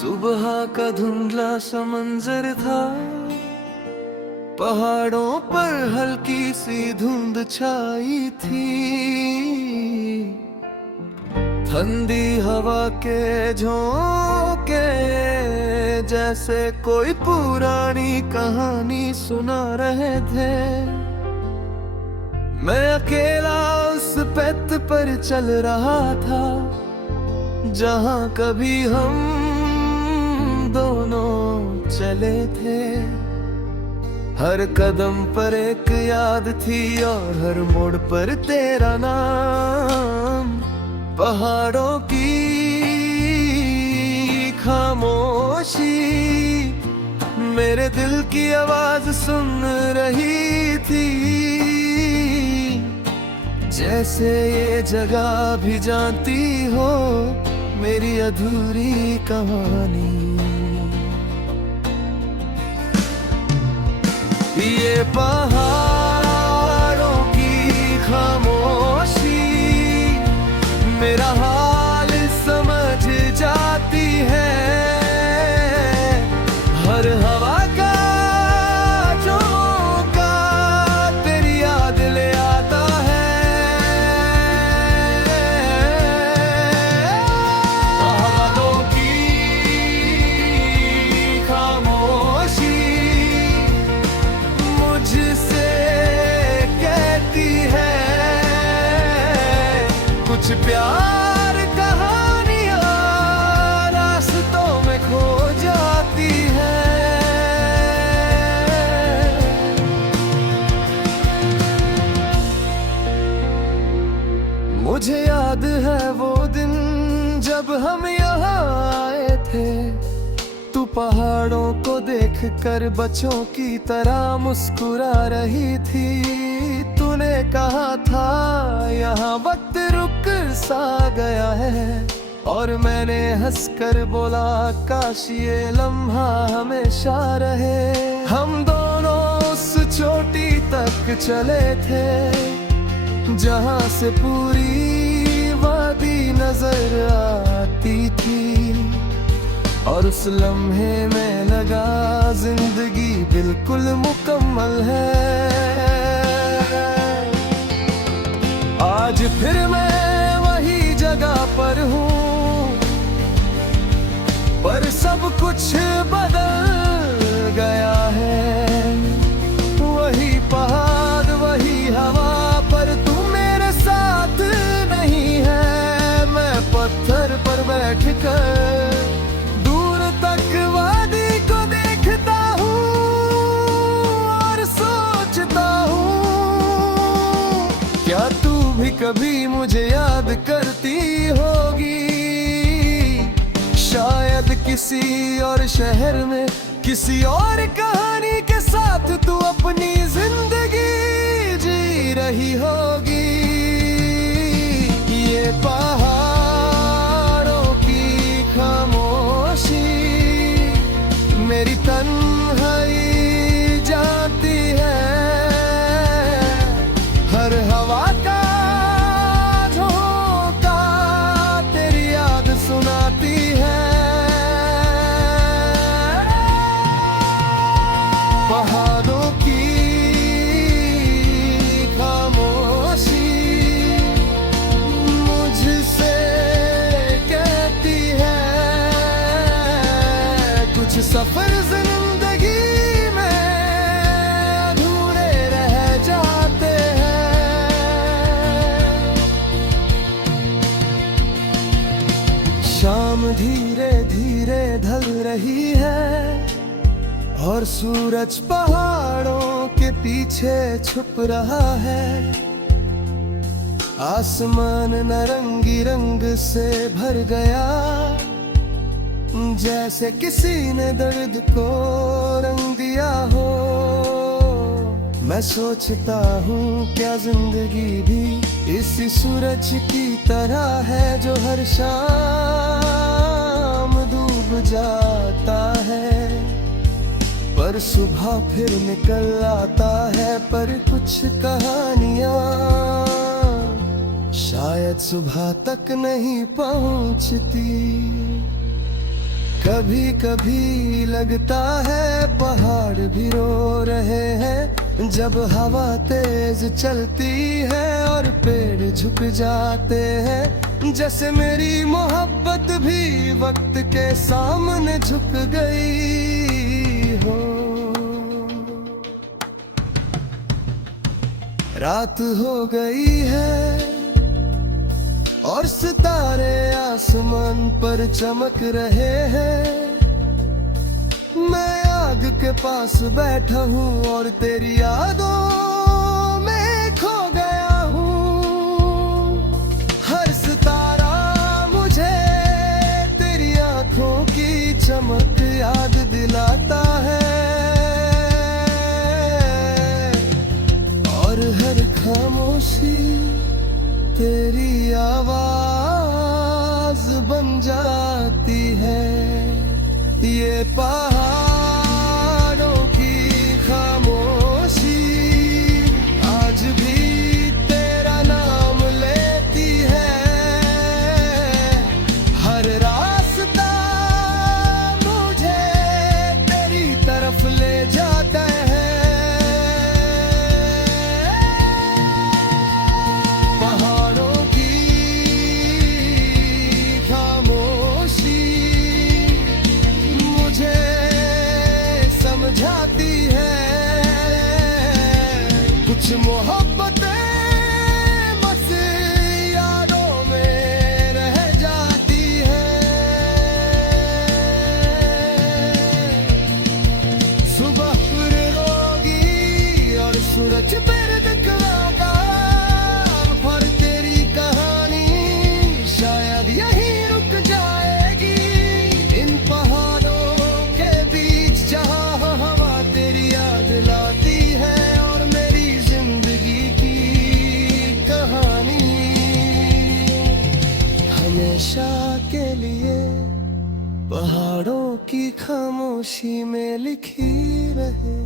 सुबह का धुंधला सा मंजर था, पहाड़ों पर हल्की सी धुंध छाई थी। ठंडी हवा के झोंके जैसे कोई पुरानी कहानी सुना रहे थे। मैं अकेला उस पथ पर चल रहा था, जहां कभी हम दोनों चले थे। हर कदम पर एक याद थी और हर मोड़ पर तेरा नाम। पहाड़ों की खामोशी मेरे दिल की आवाज सुन रही थी, जैसे ये जगह भी जानती हो मेरी अधूरी कहानी। ये पहाड़ों की खामोशी मेरा हाल समझ जाती है। हर हवा का झोंका तेरी याद ले आता है। पहाड़ों की खामोशी मुझसे कहती है कुछ प्यार कहानियां रास्तों में खो जाती है। मुझे याद है वो दिन जब हम यहाँ आए थे। तू पहाड़ों को देखकर बच्चों की तरह मुस्कुरा रही थी। तूने कहा था यहाँ वक्त रुक सा गया है, और मैंने हंसकर बोला काश ये लम्हा हमेशा रहे। हम दोनों उस चोटी तक चले थे जहाँ से पूरी वादी नजर आती थी, और उस लम्हे में लगा जिंदगी बिल्कुल मुकम्मल है। आज फिर मैं वही जगह पर हूँ, पर सब कुछ बदल गया है। वही पहाड़ वही हवा, पर तू मेरे साथ नहीं है। मैं पत्थर पर बैठ कर दूर तक वादी को देखता हूँ और सोचता हूँ क्या तू भी कभी मुझे याद करती होगी। शायद किसी और शहर में किसी और कहानी के साथ तू अपनी जिंदगी जी रही होगी। ये पहाड़ों की खामोशी मेरी तन्हाई जाती है। हर हवा का झोंका तेरी याद सुनाती है। पहाड़ों की खामोशी मुझसे कहती है कुछ सफर जिंदगी में अधूरे रह जाते हैं। शाम धीरे धीरे ढल रही है और सूरज पहाड़ों के पीछे छुप रहा है। आसमान नारंगी रंग से भर गया, जैसे किसी ने दर्द को रंग दिया हो। मैं सोचता हूँ क्या जिंदगी भी इसी सूरज की तरह है, जो हर शाम डूब जाता है पर सुबह फिर निकल आता है। पर कुछ कहानियां शायद सुबह तक नहीं पहुंचती। कभी कभी लगता है पहाड़ भी रो रहे हैं, जब हवा तेज चलती है और पेड़ झुक जाते हैं। जैसे मेरी मोहब्बत भी वक्त के सामने झुक गई हो। रात हो गई है और सितारे आसमान पर चमक रहे हैं। मैं आग के पास बैठा हूँ और तेरी यादों में खो गया हूँ। हर सितारा मुझे तेरी आंखों की चमक याद दिलाता है, और हर खामोशी तेरी आवाज बन जाती है। ये पहाड़ों की खामोशी आज भी तेरा नाम लेती है। हर रास्ता मुझे तेरी तरफ ले जाता है। जाती है कुछ मोहब्बतें बस यादों में रह जाती है। सुबह फिर रोगी और सूरज फिर दिखलागा, पर तेरी कहानी शायद यहीं रुक जाएगी। इन पहाड़ों के बीच जहाँ लाती है और मेरी जिंदगी की कहानी हमेशा के लिए पहाड़ों की खामोशी में लिखी रहे।